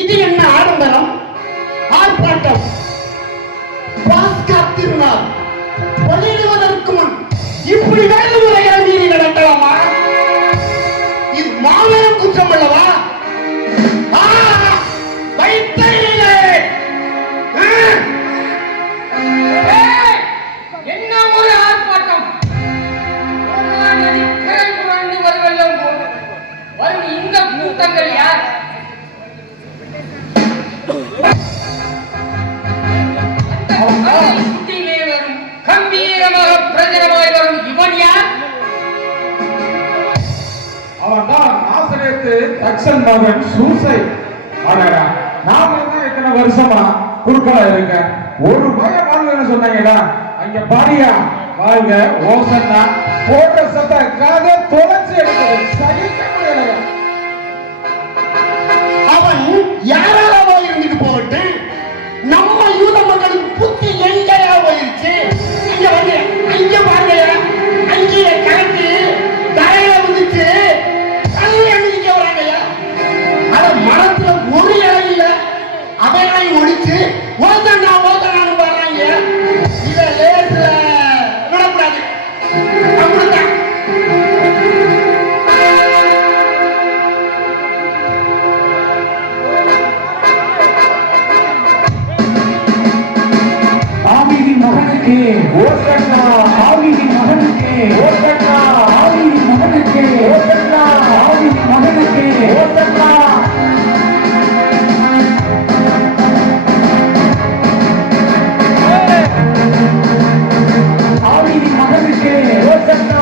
இது என்ன ஆடம்பரம், ஆர்ப்பாட்டம், பாஸ்கா திருநாள் வெளியிடுவதற்கு முன் இப்படி வேறு முறையாக மீறி நடக்கலாமா? இது மாபெரும் குற்றம் அல்லவா? என்ன ஒரு ஆர்ப்பாட்டம்! வரும் இந்த கூட்டங்கள் யார்? குட்டியிலே வரும் கம்பீரமாக பிரஜனமாய் வரும் இவன் யார்? அவன் தான் நாசரேத்து தக்சன் மகன் சூசை. அடடா, நாம என்ன இத்தனை வருஷமா குறுக்களா இருக்க ஒரு பயம் வாழ்வுன்னு சொன்னாங்கடா. அங்க பாரியா வாழ்க ஓசன்னா போட்ட சத்த காத தொலைச்சு எடுக்கிறது சகிக்க முடியல. அவன் யாராவோ இருந்துட்டு போட்டு நம்ம யூத மக்களுக்கு புத்தி எங்கேயா போயிருச்சு. இங்க வந்து அங்க பாருங்க, அங்கேய கலந்து தரையில வந்துச்சு அங்க வராங்கய்யா. ஆனா மனத்துல ஒரு இடம் இல்ல, அவைகளையும் ஒழிச்சு ஓதனான்னு பாருங்க. இத லேசுல விடக்கூடாது. மகனுக்கு ஓசன்னா, ஆவியின் மகனுக்கு ஓசன்னா, ஆவியின் மகனுக்கு ஓசன்னா, ஆவியின் மகனுக்கு ஓசன்னா. ஆவியின் மகனுக்கு ஓசன்னா.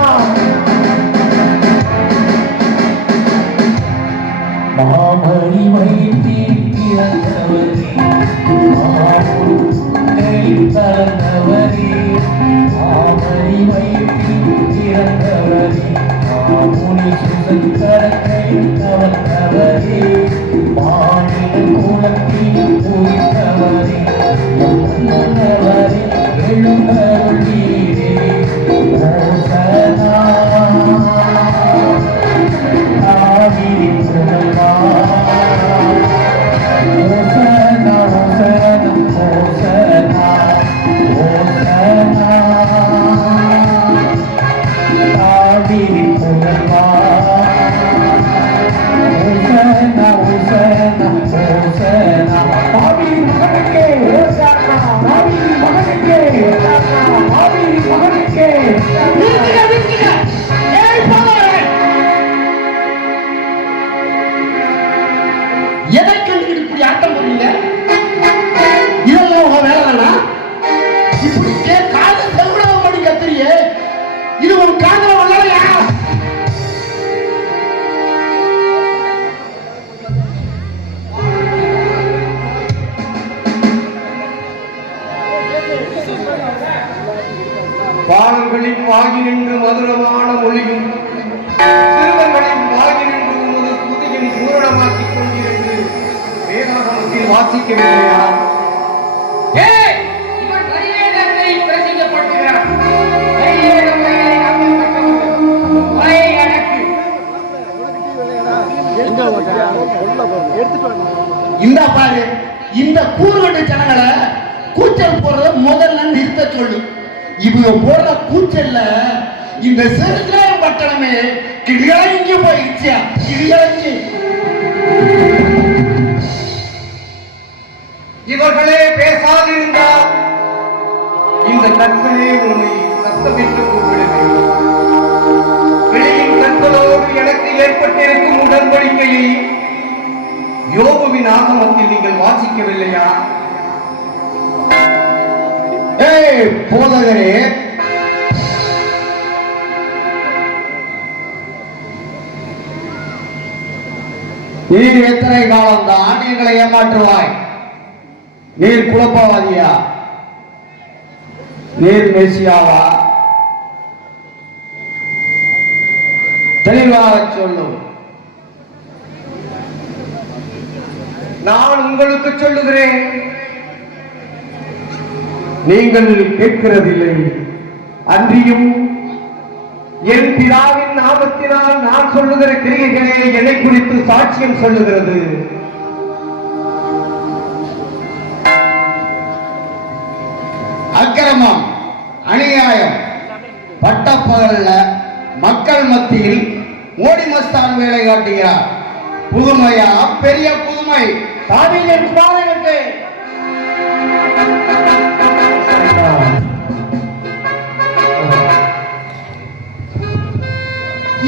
மாமணி வைத்தீர் பிறந்தவரே, பிறந்தவரே, மாமணி வைத்தீர் பிறந்தவரே, மாமுனி சுசங்கரத்தை கவர்ந்தவரே, மாநில குலத்தில் உயிர்த்தவரே, வந்தவரே எழுந்தருளீரே. ஓசனா ஆவியின் புகழ்வா. ஓசனா ஓசனா ஓசனா ஓசனா ஆவியின் புகழ்வா. ஓசனா ஓசனா ஓசனா ஆவியின் மகனுக்கே ஓசனா, ஆவியின் மகனுக்கே ஓசனா, ஆவியின் மகனுக்கே. எதற்கு இப்படி ஆட்டம் போறீங்க? இதெல்லாம் உங்க வேலைதானா? இப்படி காது செவ்வளவு மணி கத்திரியே, இது உன் காதல வளரையா? பாடல்களின் வாகி நின்று மதுரமான மொழியும், சிறுவர்களின் வாகி நின்று உமது புதியின் பூரணமாக்கிக் கொண்டிருந்து வேதாகமத்தில் வாசிக்கவில்லையா? இவன் பரிவேதத்தை பிரசிங்கப்படுத்துகிறான். இந்த பாரு, இந்த கூறுகட்டு ஜனங்களை கூச்சல் போறத முதல்ல நிறுத்த சொல்லு. இவங்க போடுற கூச்சல்ல இந்த சிறுகிராம பட்டணமே கிளியலங்கி போயிடுச்சா, கிளியலங்கி. இவர்களே பேசாதிருந்தால் இந்த கற்களே உண்மை சத்தமிட்டு கூப்பிடுவேன். வெளியின் கற்களோடு எனக்கு ஏற்பட்டிருக்கும் உடன்படிக்கையை யோபுவின் ஆகமத்தில் நீங்கள் வாசிக்கவில்லையா? போதகரே, நீர் எத்தனை காலம்தான் எங்களை ஏமாற்றுவாய்? நீர் குழப்பவாதியா? நீர் மெசியாவா? தெளிவாக சொல்லும். நான் உங்களுக்கு சொல்லுகிறேன், நீங்கள் கேட்கிறதில்லை, அன்றியும் என் பிதாவின் நாமத்தினால் நான் சொல்லுகிற கிரியைகளே என்னை குறித்து சாட்சியம் சொல்லுகிறது. அக்கிரமம், அநியாயம், பட்டப்பகல்ல மக்கள் மத்தியில் மோடி மஸ்தான் வேலை காட்டுகிறார். புதுமையா, பெரிய புதுமை. தாவீதின் குமாரனுக்கு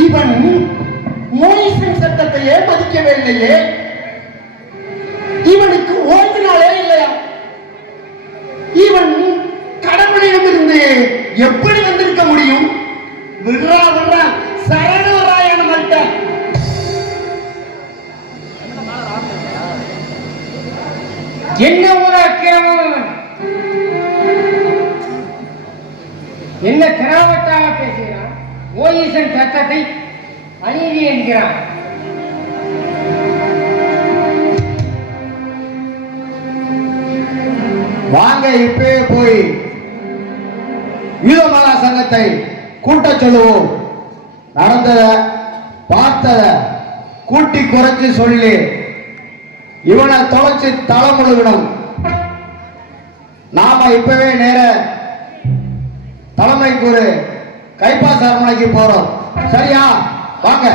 இவன் மோயிசின் சட்டத்தையே மதிக்கவே இல்லையே. இவனுக்கு ஓய்வு நாளே இல்லையா? இவன் கடவுளிடமிருந்து எப்படி வந்திருக்க முடியும்? விடுறா சரணவராயண மல்ட்ட. என்ன ஒரு அக்கிரமம்! என்ன திராவட்டாக பேசுகிறான்? மோயிசன் சட்டத்தை அநீதி என்கிறான். வாங்க இப்பவே போய் யூத மகா சங்கத்தை கூட்ட சொல்லுவோம். நடந்தத பார்த்தத கூட்டி குறைச்சு சொல்லி இவனை தொலைச்சு தலை முழுவிடும். நாம இப்பவே நேர தலைமைக்கு ஒரு கைப்பாஸ் அரண்மனைக்கு போறோம். சரியா? வாங்க.